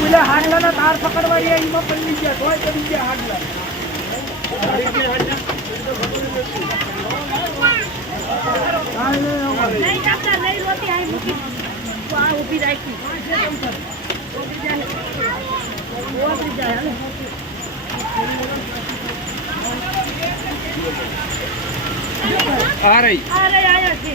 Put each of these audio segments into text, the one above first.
પેલા હાડલાના તાર પકડવા ગયા એમાં પડી ગયા તોય પડી ગયા હાડલા. આ રહી. આ રહી આયા છે.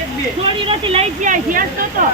થોડી રોટી લઈ જાય ધ્યાન તો તો.